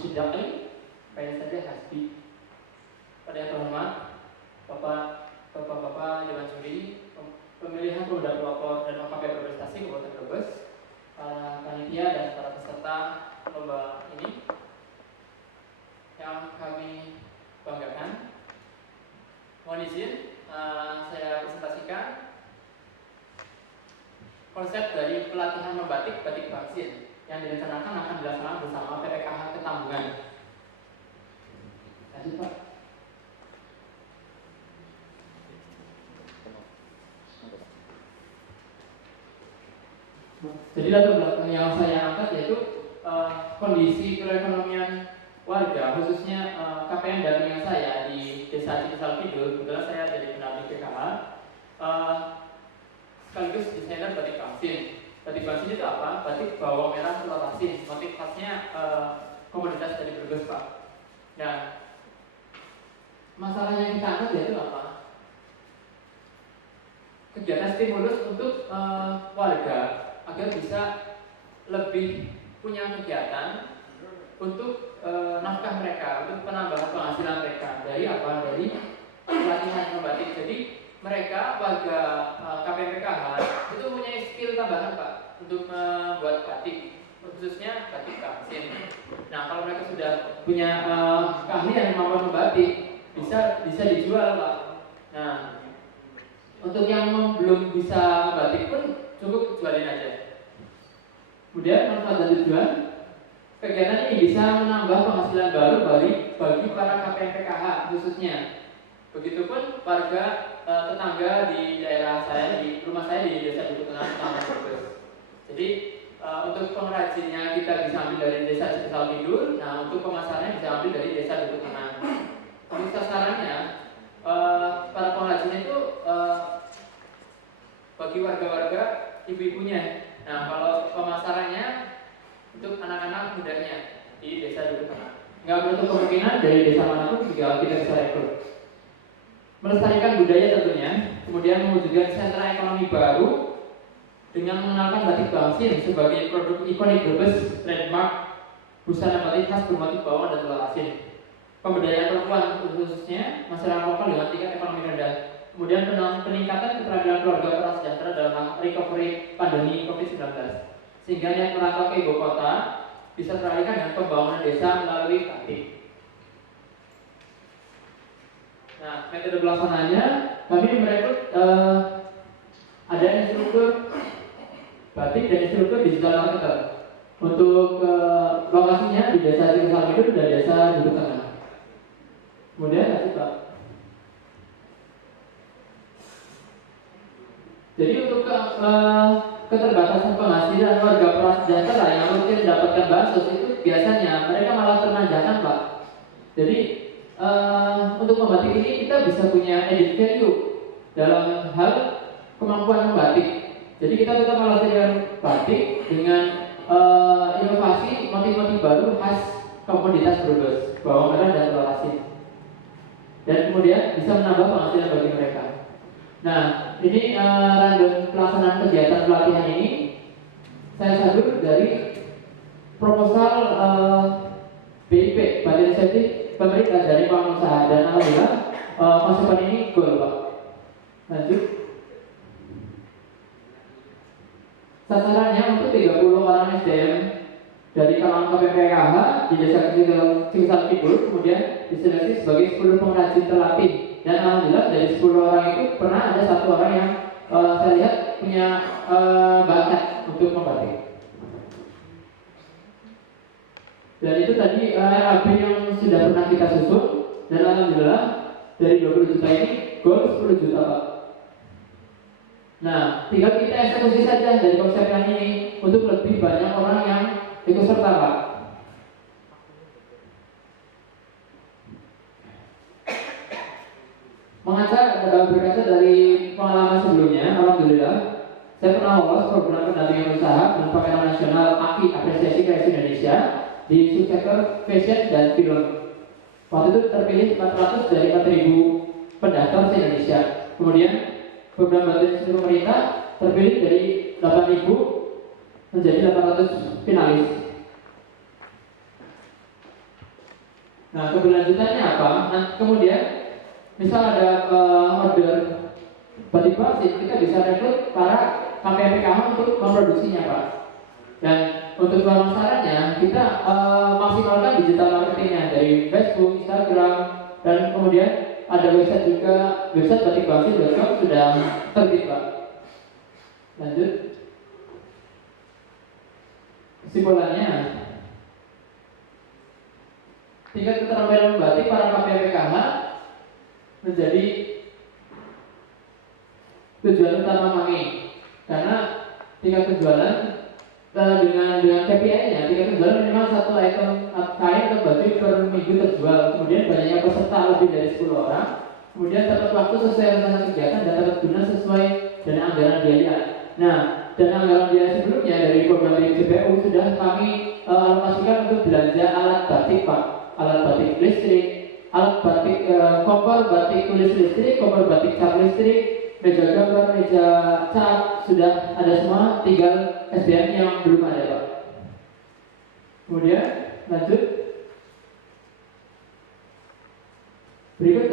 Syidaqi, kayak saja Hasbi. Pada yang terhormat, Bapak-Bapak Dewan Juri, pemilihan produk pelopor dan OKP berprestasi Kabupaten Brebes, para panitia dan para peserta lomba ini yang kami banggakan. Mohon izin, saya presentasikan konsep dari pelatihan membatik batik Bangsin yang direncanakan akan dilaksanakan bersama PPKH Ketambungan. Lanjut, Pak. Jadi latar belakang yang saya angkat yaitu kondisi perekonomian warga, khususnya KPM dampingan saya di Desa Ciksal Kidul. Kebetulan saya jadi pendamping PKH, sekaligus desainer batik Bangsin. Batik Bangsin itu apa? Batik bawang merah telur asin. Motif khasnya komoditas dari Brebes, Pak. Nah, masalah yang kita angkat yaitu apa? Kegiatan stimulus untuk warga agar bisa lebih punya kegiatan untuk nafkah mereka, untuk penambahan penghasilan mereka. Dari apa? Dari pelatihan membatik. Jadi mereka warga KPMPKH itu punya skill tambahan, Pak, untuk membuat batik, khususnya batik Bangsin. Nah, kalau mereka sudah punya keahlian kemampuan membatik, bisa dijual, Pak. Nah, untuk yang belum bisa membatik pun cukup jualin aja. Kemudian manfaat dan tujuan kegiatan ini bisa menambah penghasilan baru bagi para KPMPKH khususnya. Begitupun warga tetangga di daerah saya, di rumah saya di Desa Duku Tengah, Kecamatan Brebes. Jadi untuk pengrajinnya kita bisa ambil dari Desa Ciksal Kidul. Nah, untuk pemasarannya bisa ambil dari Desa Duku Tengah. Untuk sasarannya para pengrajin itu bagi warga-warga ibu-ibunya. Nah, kalau pemasarannya untuk anak-anak mudanya di Desa Duku Tengah. Nggak menutup kemungkinan dari desa manapun juga kita bisa rekrut. Melestarikan budaya tentunya, kemudian mewujudkan sentra ekonomi baru dengan mengenalkan batik Bangsin sebagai produk ikonik Brebes, trademark busana batik khas bermotif bawang dan telur asin. Pemberdayaan perempuan khususnya masyarakat lokal dengan tingkat ekonomi rendah. Kemudian peningkatan keterampilan keluarga prasejahtera dalam recovery pandemi COVID-19. Sehingga niat merantau ke ibu kota bisa teralihkan dengan pembangunan desa melalui batik. Nah, metode pelaksanaannya kami merekrut ada instruktur batik dan instruktur digital marketer. Untuk lokasinya di Desa Ciksal Kidul dan Desa Duku Tengah. Kemudian lanjut, Pak. Jadi untuk keterbatasan penghasilan warga prasejahtera yang rutin mendapatkan bansos itu biasanya mereka malah termanjakan, Pak. Jadi untuk membatik ini kita bisa punya added value dalam hal kemampuan membatik. Jadi kita tetap melestarikan batik dengan inovasi motif-motif baru khas komoditas Brebes, bawang merah dan telur asin. Dan kemudian bisa menambah penghasilan bagi mereka. Nah, ini rundown pelaksanaan kegiatan pelatihan ini saya sadur dari proposal BIP, Badan Insentif Pemerintah dari pengusaha, dan alhamdulillah konsepan ini goal, Pak. Lanjut. Sasarannya untuk 30 orang SDM dari kalangan KPPKH di Desa Ciksal Kidul, kemudian diseleksi sebagai 10 pengrajin terlatih. Dan alhamdulillah dari 10 orang itu pernah ada satu orang yang saya lihat punya bakat untuk membatik. Dan itu tadi RAB yang sudah pernah kita susun, dan alhamdulillah dari 20 juta ini goal 10 juta, Pak. Nah, tinggal kita eksekusi saja dari konsep yang ini untuk lebih banyak orang yang ikut serta, Pak. Berkaca dari pengalaman sebelumnya, alhamdulillah saya pernah lolos program pendampingan usaha dan pameran nasional AKI Apresiasi Kreasi Indonesia di subsektor fashion dan film. Waktu itu terpilih 400 dari 4.000 pendaftar se Indonesia. Kemudian program bantuan pemerintah terpilih dari 8.000 menjadi 800 finalis. Nah, keberlanjutannya apa? Nah, kemudian misal ada order batik basit, kita bisa rekrut para KPMKH untuk memproduksinya, Pak. Dan untuk pemasarannya kita maksimalkan digital marketingnya dari Facebook, Instagram, dan kemudian ada website juga, website batikbasit.com sudah terbit, Pak. Lanjut. Kesimpulannya, tingkat keterampilan membatik para KPMKH menjadi tujuan utama kami, karena tingkat penjualan dengan KPI-nya, tingkat penjualan minimal satu item kain atau baju per minggu terjual, kemudian banyaknya peserta lebih dari 10 orang, kemudian tepat waktu sesuai rencana kegiatan dan tepat guna sesuai dana anggaran biaya. Nah, dana anggaran biaya sebelumnya dari program JPU sudah kami alokasikan untuk belanja alat batik, Pak, alat batik listrik, alat batik kompor batik tulis listrik, kompor batik cap listrik, meja gambar, meja cat sudah ada semua, tinggal SDM yang belum ada, Pak. Kemudian lanjut. Berikut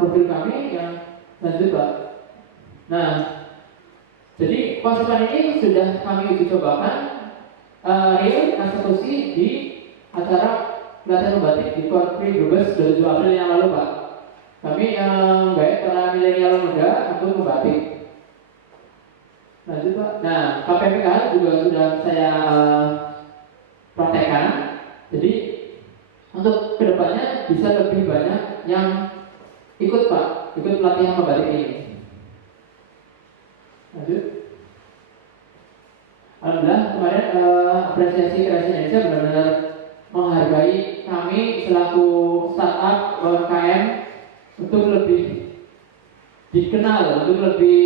profil kami yang lanjut, Pak. Nah, jadi konsepan ini sudah kami uji cobakan real eksekusi di acara pelatihan membatik di Korpri Brebes 27 April yang lalu, Pak. Kami menggait para milenial muda untuk membatik. Lanjut, Pak. Nah, KPMK juga sudah saya praktekkan. Jadi untuk kedepannya bisa lebih banyak yang ikut, Pak, ikut pelatihan membatik ini. Lanjut. Alhamdulillah kemarin apresiasi Kreasi Indonesia benar-benar menghargai kami selaku startup UMKM untuk lebih dikenal, untuk lebih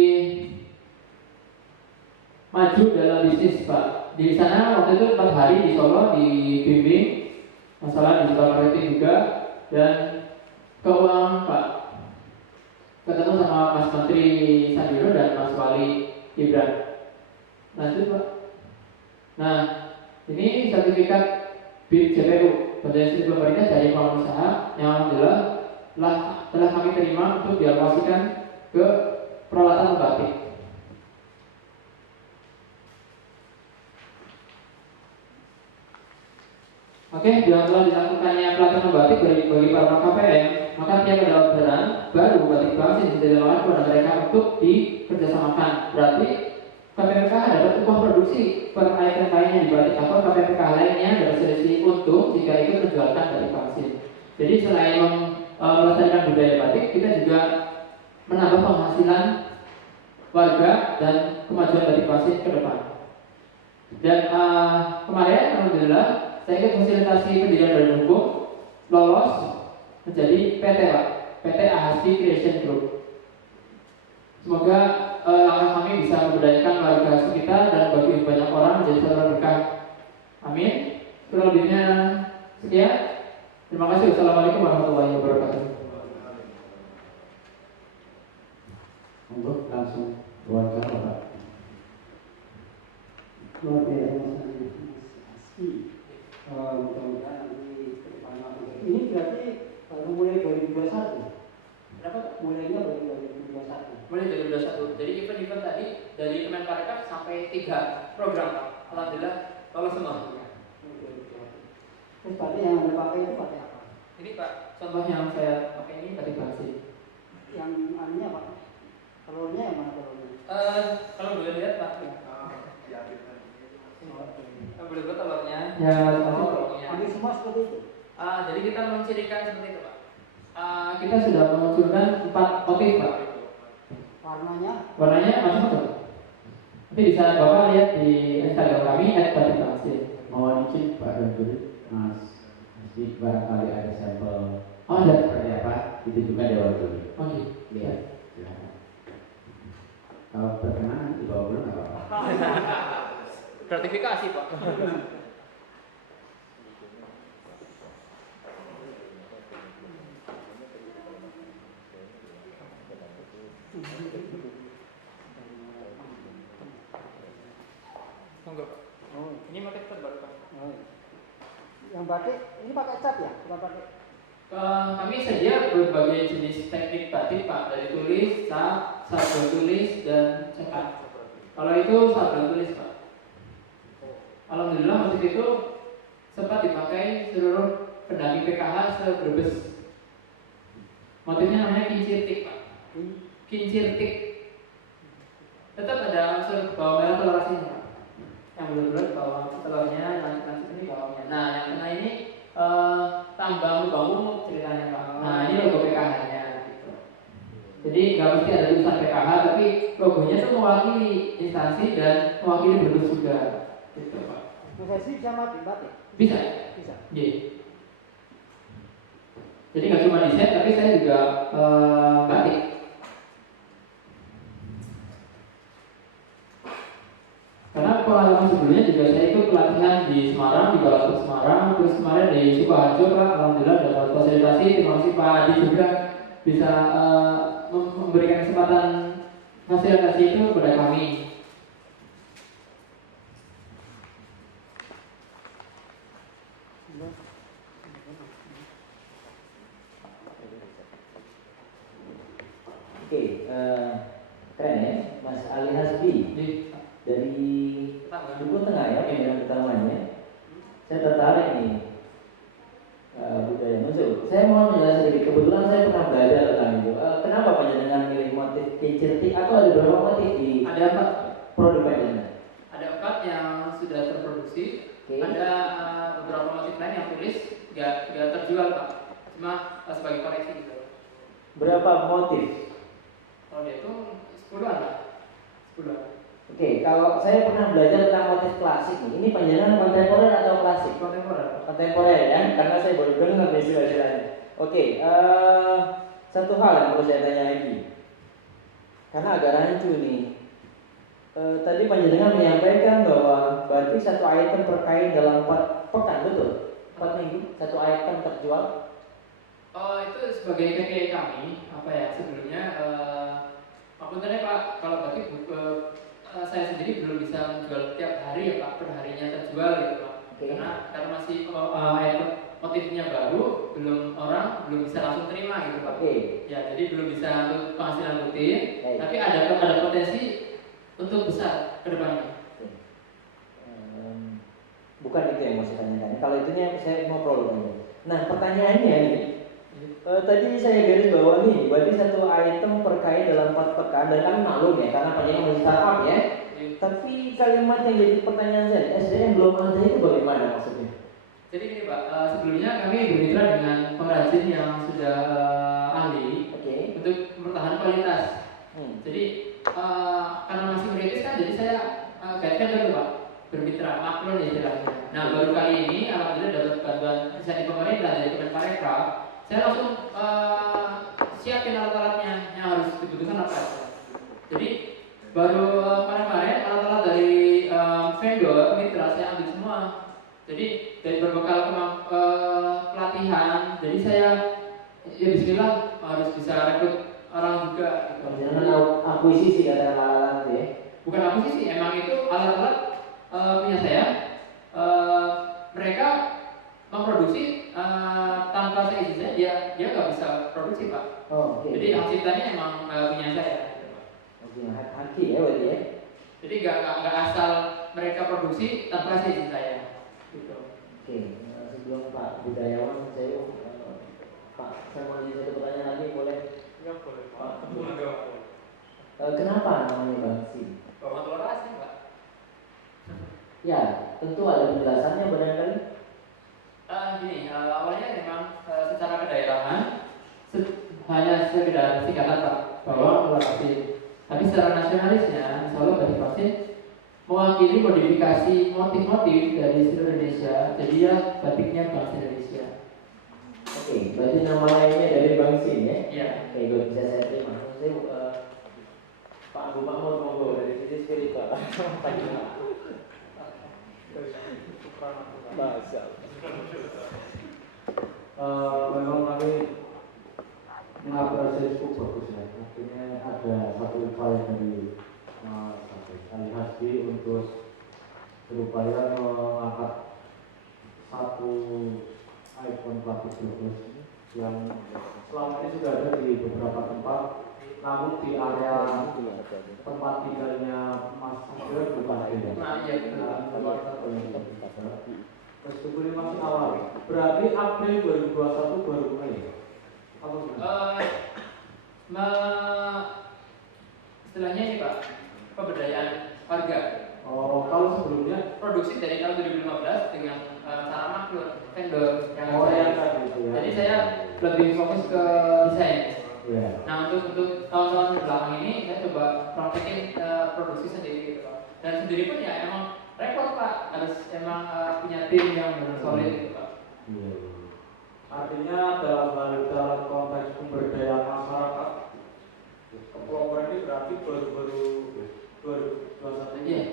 maju dalam bisnis, Pak. Di sana waktu itu 4 hari di Solo dibimbing masalah digital marketing juga dan keuangan, Pak. Ketemu sama Mas Menteri Sandiro dan Mas Wali Gibran. Lanjut, Pak. Nah, ini sertifikat BIM JPU, Badan Institusi Pemerintah dari Pengelola Usaha yang alhamdulillah telah kami terima untuk dialokasikan ke peralatan membatik. Oke, dengan telah dilakukannya pelatihan membatik bagi para KPM, maka tiap ada orderan baru batik basis didelegakan kepada mereka untuk dikerjasamakan. Berarti KPMK dapat upah produksi per item kain yang dibatik atau KPMK lainnya dapat selisih untung jika ikut menjualkan batik basis. Jadi selain melestarikan budaya batik, kita juga menambah penghasilan warga dan kemajuan batik basis ke depan. Dan kemarin alhamdulillah saya ikut fasilitasi pendirian badan hukum, lolos menjadi PT, Pak, PT Ahasti Creation Group. Semoga langkah kami bisa memberdayakan warga sekitar dan bagi banyak orang menjadi saluran berkah. Amin. Kurang lebihnya sekian. Terima kasih. Wassalamualaikum warahmatullahi wabarakatuh. Untuk langsung wawancara, Pak. Luar biasa Mas Aski. Mudah-mudahan nanti ke depan ini berarti baru mulai 2021. Berapa mulainya dari 2021? Mulai dari 2021. Jadi event-event tadi dari Kemenparekraf sampai 3 program, Pak. Alhamdulillah lolos semua. Terus berarti yang Anda pakai itu pakai apa? Ini, Pak, contoh yang saya pakai ini batik basis. Yang anunya, Pak? Telurnya yang mana telurnya? Kalau boleh lihat, Pak. Boleh buat telurnya. Ya, telurnya. ambil semua seperti itu. Jadi kita mencirikan seperti itu, Pak. Kita sudah memunculkan 4 motif, Pak. Warnanya macam-macam. Nanti bisa Bapak lihat di Instagram kami @batikbasit. Mohon izin Pak Dr. Mas, mesti barangkali ada sampel. Oh, ada. Seperti apa? Itu juga Dewan dulu. Oh, iya. Lihat, silakan. Kalau berkenan dibawa dulu nggak apa-apa. Gratifikasi, Pak. Tunggu. Oh, ini motif terbaru, Pak. Oh. Yang batik ini pakai cat ya? Bukan pakai Kami sedia berbagai jenis teknik batik Pak, dari tulis, cat, sablon tulis, dan cetak. Kalau itu sablon tulis Pak. Alhamdulillah motif itu sempat dipakai seluruh pendamping PKH se-Brebes. Motifnya namanya kincir tik Pak. Kincir tik. Tetap ada unsur bawang merah telur asin Pak. Yang bulat-bulat bawang telurnya, lancip ini bawangnya. Nah yang kena ini tambah lubang ceritanya Pak. Nah ini logo PKH-nya gitu. Jadi nggak mesti ada tulisan PKH, tapi logonya itu mewakili instansi dan mewakili bentuk juga. Gitu Pak. Prosesi bisa mati batik? Bisa. Bisa. Iya. Jadi nggak cuma desain, tapi saya juga batik. Karena pengalaman sebelumnya juga saya ikut pelatihan di Semarang, di Balapan Semarang, terus kemarin di Sukoharjo Pak, alhamdulillah dapat fasilitasi. Terima kasih Pak Adi juga bisa memberikan kesempatan fasilitasi itu kepada kami. Oke, keren ya, Mas Ali Hasbi dari Duku Tengah ya, pimpinan utamanya. Saya tertarik nih budaya musuh. Saya mau menjelaskan sedikit. Kebetulan saya pernah belajar tentang itu. Kenapa panjenengan milih motif kincir tik atau ada berapa motif di Ada 4 produk panjenengan? Ada 4 yang sudah terproduksi. Oke. Ada beberapa motif lain yang tulis nggak terjual Pak. Cuma sebagai koleksi gitu. Berapa motif? Kalau dia itu 10-an lah. 10-an. Oke, kalau saya pernah belajar tentang motif klasik nih, ini panjenengan kontemporer atau klasik? Kontemporer. Kontemporer ya, karena saya baru dengar nih istilah-istilahnya. Oke, satu hal yang perlu saya tanya lagi, karena agak rancu nih. Tadi panjenengan menyampaikan bahwa batik satu item per kain dalam 4 pekan, betul? 4 minggu, satu item terjual. Itu sebagai KPI kami, apa ya sebelumnya, maksudnya Pak, kalau batik saya sendiri belum bisa menjual tiap hari ya Pak, per harinya terjual gitu Pak. Oke. Karena masih motifnya baru, orang belum bisa langsung terima gitu Pak. Oke. Ya jadi belum bisa untuk penghasilan rutin, Baik. tapi ada potensi untuk besar ke depannya. Bukan itu yang mau saya tanyakan. Kalau itunya saya mau prolog aja. Nah pertanyaannya nih, tadi saya garis bawah nih, berarti satu item per kain dalam 4 pekan, dan kami maklum ya, karena panjenengan masih startup ya. Tapi kalimat yang jadi pertanyaan saya, SDM belum ada itu bagaimana maksudnya? Jadi gini Pak, sebelumnya kami bermitra dengan pengrajin yang sudah ahli untuk mempertahankan kualitas. Jadi karena masih merintis kan, jadi saya kaitkan dulu Pak, bermitra makron ya istilahnya. Nah baru kali ini alhamdulillah dapat bantuan dari pemerintah dari Kemenparekraf. Saya langsung siapin alat-alatnya yang harus dibutuhkan apa aja. Jadi baru kemarin alat-alat dari vendor mitra saya ambil semua. Jadi dari berbekal pelatihan, jadi saya ya bismillah harus bisa rekrut orang juga. Jangan akuisisi kata alat-alat ya. Bukan akuisisi, emang itu alat-alat punya saya. Mereka memproduksi tanpa saya izin dia nggak bisa produksi Pak. Jadi hak ciptanya emang punya saya. Oke, haki ya berarti ya. Jadi nggak asal mereka produksi tanpa saya izin saya. Gitu. Oke, sebelum Pak Budayawan saya Pak saya mau jadi satu pertanyaan lagi boleh? Ya boleh Pak. Kenapa namanya Bangsi? Toleransi Pak. Ya, tentu ada penjelasannya barangkali. Gini, awalnya memang secara kedaerahan hanya sekedar singkatan Pak bahwa vaksin. Tapi secara nasionalisnya, insya Allah Batik Vaksin mewakili modifikasi motif-motif dari seluruh Indonesia. Jadi ya batiknya bangsa Indonesia. Oke, berarti nama lainnya dari Bangsi ya? Iya. Oke, gue bisa saya terima. Saya Pak Abu Makmur monggo dari sisi spiritual. Masya memang kami mengapresiasi cukup bagus ya. Artinya ada satu upaya dari Ali Hasbi untuk berupaya mengangkat satu ikon pelaku global yang selama ini sudah ada di beberapa tempat, namun di area tempat tinggalnya Mas Abdul bukan ada. Nah, iya betul. Meskipun ini masih awal, berarti April 2021 baru mulai ya? Apa gimana? Istilahnya ini Pak, pemberdayaan warga. Oh, kalau sebelumnya Produksi dari tahun 2015 dengan cara maklum vendor yang yang tadi itu ya. Jadi saya lebih fokus ke desain. Ya. Nah untuk tahun-tahun belakang ini saya coba praktekin produksi sendiri gitu Pak. Dan sendiri pun ya emang repot Pak, harus emang punya tim yang benar solid gitu Pak. Iya. Artinya dalam konteks pemberdayaan masyarakat, kelompok ini berarti baru-baru 2021. Iya.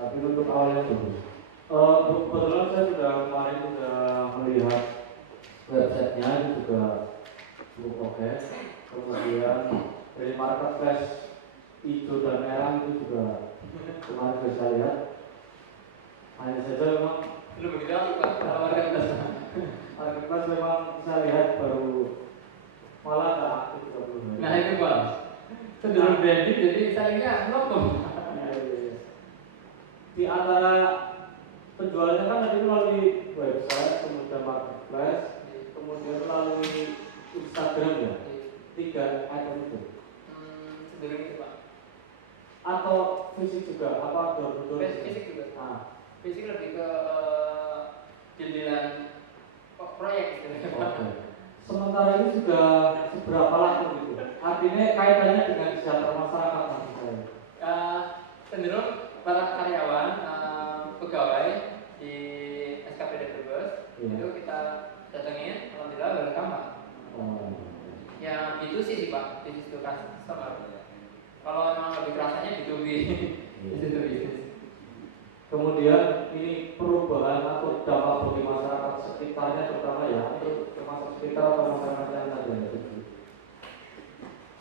Tapi untuk awalnya bagus. Kebetulan saya kemarin sudah melihat websitenya, itu juga cukup oke. Kemudian dari marketplace hijau dan merah itu juga kemarin bisa lihat. Hanya saja memang Belum begitu aktif Pak, warga kita. marketplace memang saya lihat baru malah tak aktif 30 hari. Nah itu Pak, cenderung branding jadi sayangnya melopong. Di antara penjualannya kan tadi melalui website, kemudian marketplace, kemudian melalui Instagram ya, 3 item itu. Cenderung itu Pak. Atau fisik juga, apa door-to-door? Fisik juga. Nah, Fisik lebih ke jadilan proyek istilahnya Pak. oke. Sementara ini sudah seberapa laku gitu? Artinya kaitannya dengan kesejahteraan masyarakat maksud saya. Cenderung para karyawan, pegawai di SKPD Brebes itu kita datengin, alhamdulillah welcome Pak. Ya itu sih Pak, bisnis itu customer. Kalau memang lebih kerasanya B2B, bisnis to bisnis. Kemudian ini perubahan atau dampak bagi masyarakat sekitarnya terutama ya, untuk termasuk sekitar atau masyarakat yang tadi ada.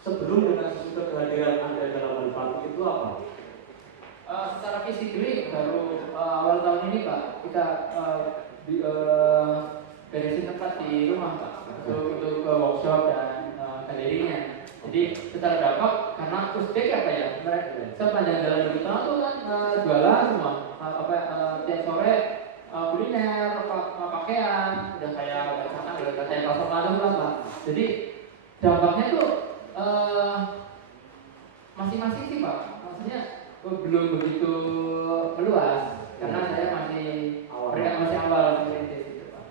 Sebelum dengan sesudah kehadiran Anda dalam Bupati itu apa? Secara physically baru awal tahun ini Pak, kita beresin tempat di rumah Pak untuk workshop dan galerinya. Jadi secara dampak karena Uzbek apa ya, mereka sepanjang jalan di tengah tuh kan jualan semua, tiap sore kuliner, pakaian, udah kayak pasar lah Pak. Jadi dampaknya tuh masing-masing sih Pak, maksudnya belum begitu meluas karena saya masih awal merintis gitu Pak.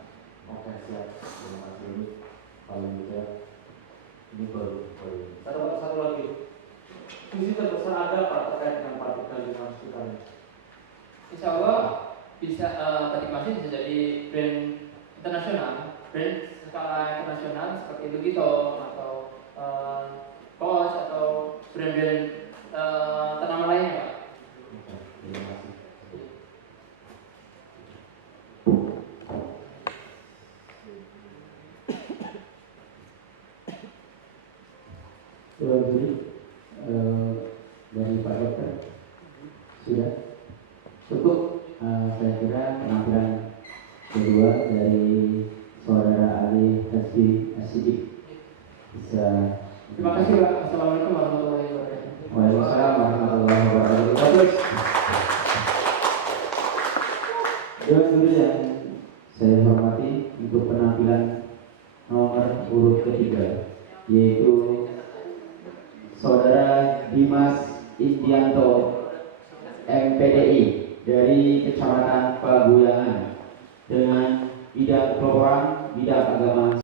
Oke, siap. Terima kasih. Paling juga ini baru. Satu lagi. Visi terbesar ada apa terkait dengan partikel di sekitar ini? Insya Allah bisa Batik Masih bisa jadi brand internasional, brand skala internasional seperti Lugito atau Coach atau brand-brand tanaman lainnya Pak. Oke, terima kasih. Tuan Guru, dari Pak Dokter sudah cukup. Saya kira penampilan kedua dari Saudara Ali Hasbi Asidik bisa. Terima kasih Pak. Assalamualaikum warahmatullahi wabarakatuh. Waalaikumsalam warahmatullahi wabarakatuh. Tuan Guru yang saya hormati, untuk penampilan nomor urut ketiga yaitu Saudara Dimas Indianto MPDI dari Kecamatan Paguyangan dengan bidang program bidang agama